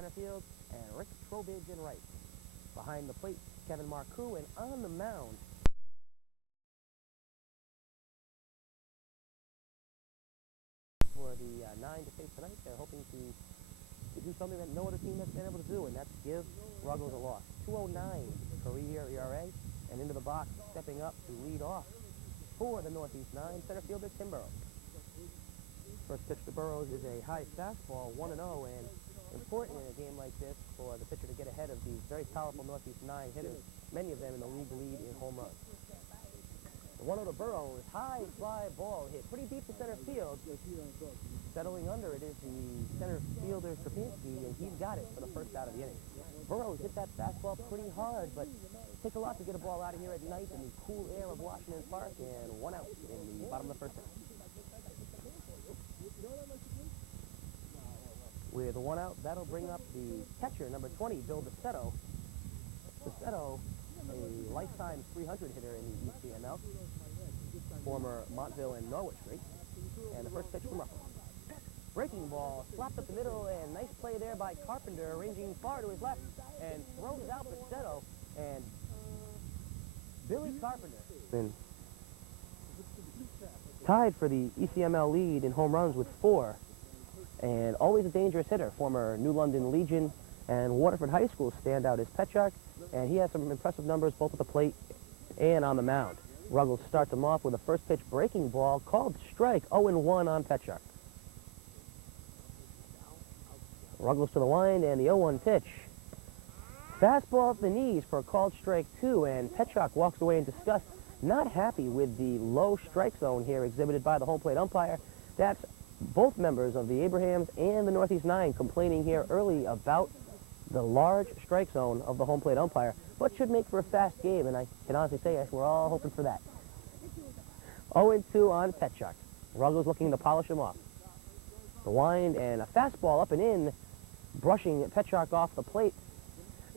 center field, and Rick Trowbridge in right. Behind the plate, Kevin Marcoux, and on the mound, for the nine to face tonight, they're hoping to do something that no other team has been able to do, and that's give Ruggles a loss. 2.09 career ERA, and into the box, stepping up to lead off for the Northeast 9, center fielder Tim Burrows. First pitch to Burrows is a high fastball, 1-0, and important in a game like this for the pitcher to get ahead of these very powerful Northeast 9 hitters, many of them in the league lead in home runs. The 1-0 to Burrows, high fly ball hit pretty deep to center field. Settling under it is the center fielder Strapinski, and he's got it for the first out of the inning. Burrows hit that fastball pretty hard, but it takes a lot to get a ball out of here at night in the cool air of Washington Park, and 1 out in the bottom of the first inning. With a 1 out, that'll bring up the catcher, number 20, Bill Bisetto. Bisetto, a lifetime 300 hitter in the ECML, former Montville and Norwich great. And the first pitch from Ruffalo. Breaking ball, slapped up the middle, and nice play there by Carpenter, ranging far to his left, and throws out Bisetto, and Billy Carpenter been tied for the ECML lead in home runs with 4. And always a dangerous hitter, former New London Legion and Waterford High School standout is Petchak, and he has some impressive numbers both at the plate and on the mound. Ruggles starts him off with a first pitch breaking ball called strike, 0-1 on Petchak. Ruggles to the wind, and the 0-1 pitch. Fastball off the knees for a called strike 2, and Petchak walks away in disgust, not happy with the low strike zone here exhibited by the home plate umpire. That's both members of the Abrahams and the Northeast 9 complaining here early about the large strike zone of the home plate umpire, but should make for a fast game, and I can honestly say we're all hoping for that. 0-2 on Petchak. Ruggles looking to polish him off. The wind and a fastball up and in, brushing Petchak off the plate.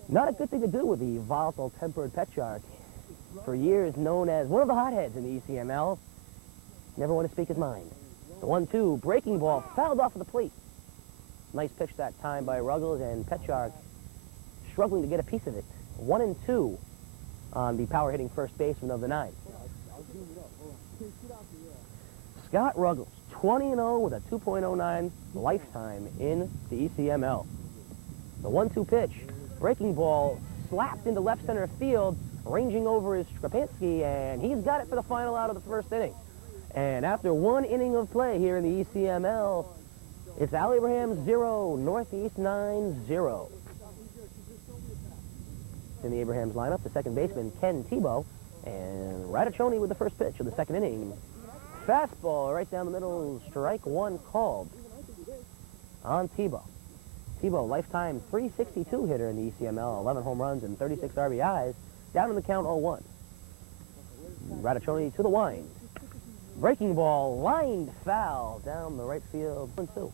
Not a good thing to do with the volatile-tempered Petchak. For years known as one of the hotheads in the ECML. Never want to speak his mind. The 1-2 breaking ball fouled off of the plate. Nice pitch that time by Ruggles, and Petchak struggling to get a piece of it. 1-2 on the power hitting first baseman of the 9. Scott Ruggles, 20-0 with a 2.09 lifetime in the ECML. The 1-2 pitch, breaking ball slapped into left center field, ranging over is Strapinski, and he's got it for the final out of the first inning. And after 1 inning of play here in the ECML, it's Al Abraham 0, Northeast 9 0. In the Abrahams lineup, the second baseman, Ken Tebow, and Raticcioni with the first pitch of the second inning. Fastball right down the middle, strike 1 called on Tebow. Tebow, lifetime 362 hitter in the ECML, 11 home runs and 36 RBIs, down in the count 0-1. Raticcioni to the wind. Breaking ball, lined foul down the right field, 1-2.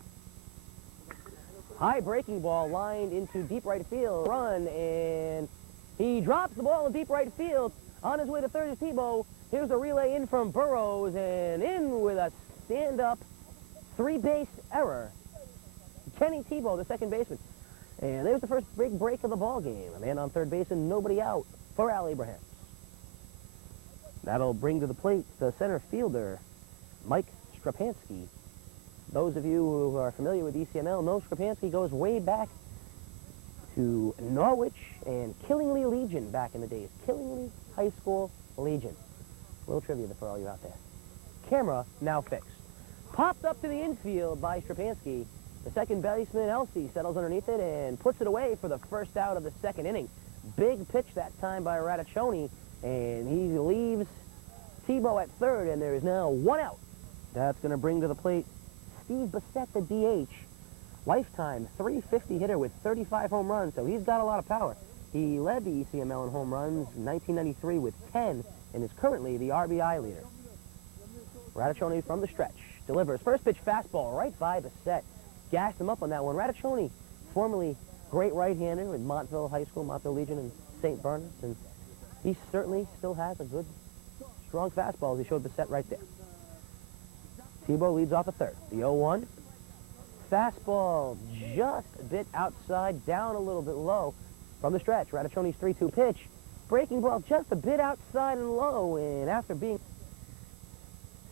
High breaking ball lined into deep right field, run, and he drops the ball in deep right field. On his way to third is Tebow. Here's a relay in from Burrows, and in with a stand-up 3-base error. Kenny Tebow, the second baseman. And there's the first big break of the ball game. A man on third base and nobody out for Al Abraham. That'll bring to the plate the center fielder, Mike Strapinski. Those of you who are familiar with ECML know Strapinski goes way back to Norwich and Killingly Legion back in the days. Killingly High School Legion. A little trivia for all you out there. Camera now fixed. Popped up to the infield by Strapinski. The second baseman, Elsie, settles underneath it and puts it away for the first out of the second inning. Big pitch that time by Raticcioni, and he leaves Tebow at third, and there is now 1 out. That's going to bring to the plate Steve Bissett, the DH. Lifetime 350 hitter with 35 home runs, so he's got a lot of power. He led the ECML in home runs in 1993 with 10 and is currently the RBI leader. Raticcioni from the stretch delivers. First pitch fastball right by Bissett. Gassed him up on that one. Raticcioni, formerly great right-hander with Montville High School, Montville Legion, and St. Bernard's, and he certainly still has a good, strong fastball as he showed Bissett right there. Tebow leads off a third. The 0-1. Fastball just a bit outside, down a little bit low from the stretch. Raticcioni's 3-2 pitch. Breaking ball just a bit outside and low, and after being...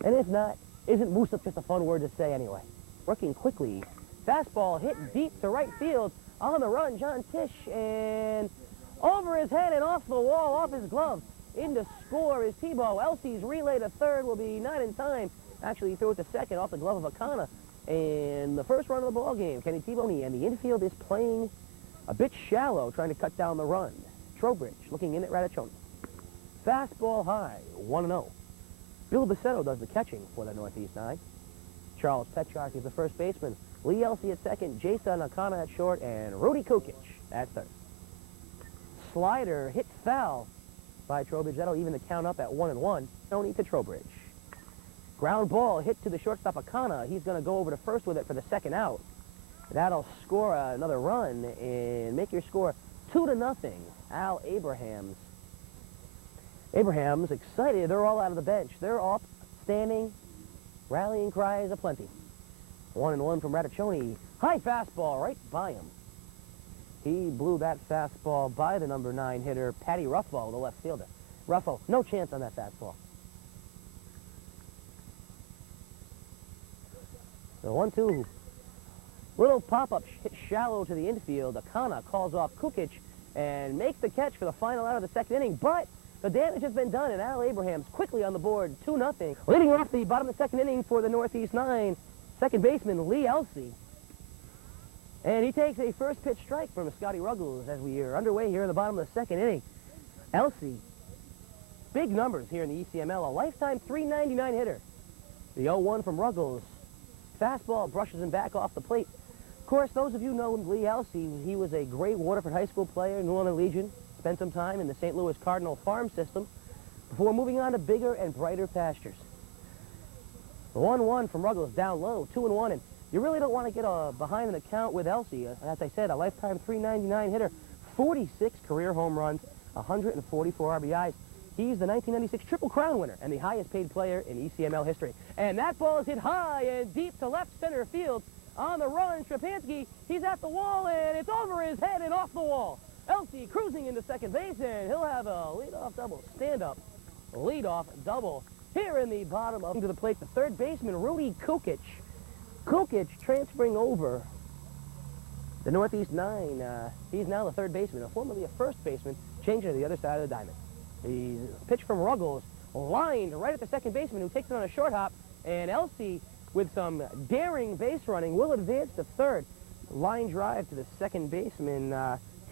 And if not, isn't Moose-up just a fun word to say anyway? Working quickly. Fastball hit deep to right field. On the run, John Tisch, and over his head and off the wall, off his glove. In to score is Tebow. Elsie's relay to third will be not in time. Actually, he threw it to second off the glove of Akana. And the first run of the ball game, Kenny Tebow, and the infield is playing a bit shallow, trying to cut down the run. Trowbridge looking in at Raticcioni. Fastball high, 1-0. Bill Bacetto does the catching for the Northeast 9. Charles Petrarch is the first baseman. Lee Elsey at second, Jason Akana at short, and Rudy Kukic at third. Slider hit foul by Trowbridge. That'll even the count up at 1-1. Tony to Trowbridge. Ground ball hit to the shortstop Akana. He's going to go over to first with it for the second out. That'll score another run and make your score 2-0. Al Abrahams. Abrahams excited. They're all out of the bench. They're up, standing, rallying cries aplenty. 1-1 from Raticcioni. High fastball right by him. He blew that fastball by the number 9 hitter, Patty Ruffo, the left fielder. Ruffo, no chance on that fastball. The 1-2. Little pop-up hit shallow to the infield. Akana calls off Kukic and makes the catch for the final out of the second inning, but the damage has been done, and Al Abrahams quickly on the board, 2-0. Leading off the bottom of the second inning for the Northeast 9, second baseman Lee Elsey. And he takes a first pitch strike from Scotty Ruggles as we are underway here in the bottom of the second inning. Elsey, big numbers here in the ECML, a lifetime .399 hitter. The 0-1 from Ruggles. Fastball brushes him back off the plate. Of course, those of you know Lee Elsey. He was a great Waterford High School player, New Orleans Legion, spent some time in the St. Louis Cardinal farm system before moving on to bigger and brighter pastures. The 1-1 from Ruggles down low, 2-1, and you really don't want to get behind in the count with Elsey. As I said, a lifetime .399 hitter, 46 career home runs, 144 RBIs. He's the 1996 Triple Crown winner and the highest paid player in ECML history. And that ball is hit high and deep to left center field. On the run, Strapansky, he's at the wall, and it's over his head and off the wall. Elsey cruising into second base, and he'll have a leadoff double, stand-up leadoff double. Here in the bottom of to the plate, the third baseman, Rudy Kukic. Kukic transferring over the Northeast 9. He's now the third baseman, formerly a first baseman, changing to the other side of the diamond. The pitch from Ruggles, lined right at the second baseman, who takes it on a short hop, and Elsey, with some daring base running, will advance to third. Line drive to the second baseman,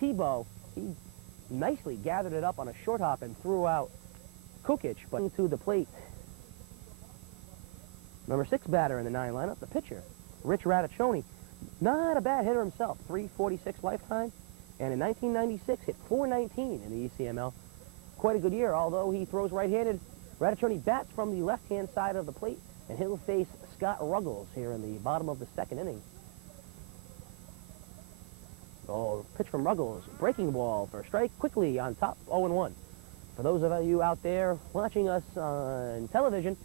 Tebow. He nicely gathered it up on a short hop and threw out Kukic, but to the plate. Number 6 batter in the 9 lineup, the pitcher, Rich Raticcioni. Not a bad hitter himself, .346 lifetime, and in 1996 hit .419 in the ECML. Quite a good year, although he throws right-handed. Raticcioni bats from the left-hand side of the plate, and he'll face Scott Ruggles here in the bottom of the second inning. Oh, pitch from Ruggles, breaking ball for a strike quickly on top, 0-1. For those of you out there watching us on television,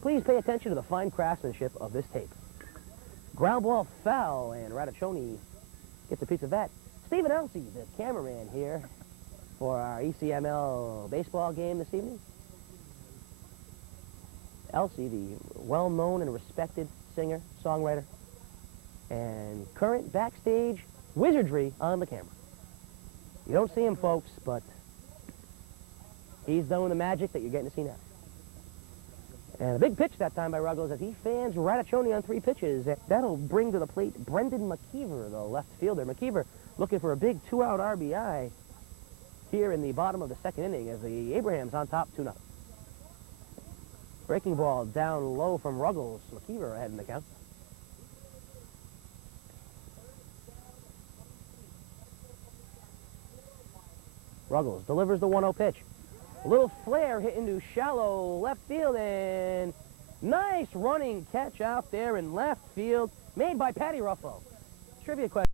please pay attention to the fine craftsmanship of this tape. Ground ball foul, and Raticcioni gets a piece of that. Stephen Elsey, the cameraman here for our ECML baseball game this evening. Elsey, the well-known and respected singer, songwriter, and current backstage wizardry on the camera. You don't see him, folks, but he's doing the magic that you're getting to see now. And a big pitch that time by Ruggles as he fans Raticcioni on 3 pitches. That'll bring to the plate Brendan McKeever, the left fielder. McKeever looking for a big 2-out RBI here in the bottom of the second inning as the Abrahams on top 2-0. Breaking ball down low from Ruggles. McKeever ahead in the count. Ruggles delivers the 1-0 pitch. A little flare hit into shallow left field, and nice running catch out there in left field made by Patty Ruffo. Trivia question.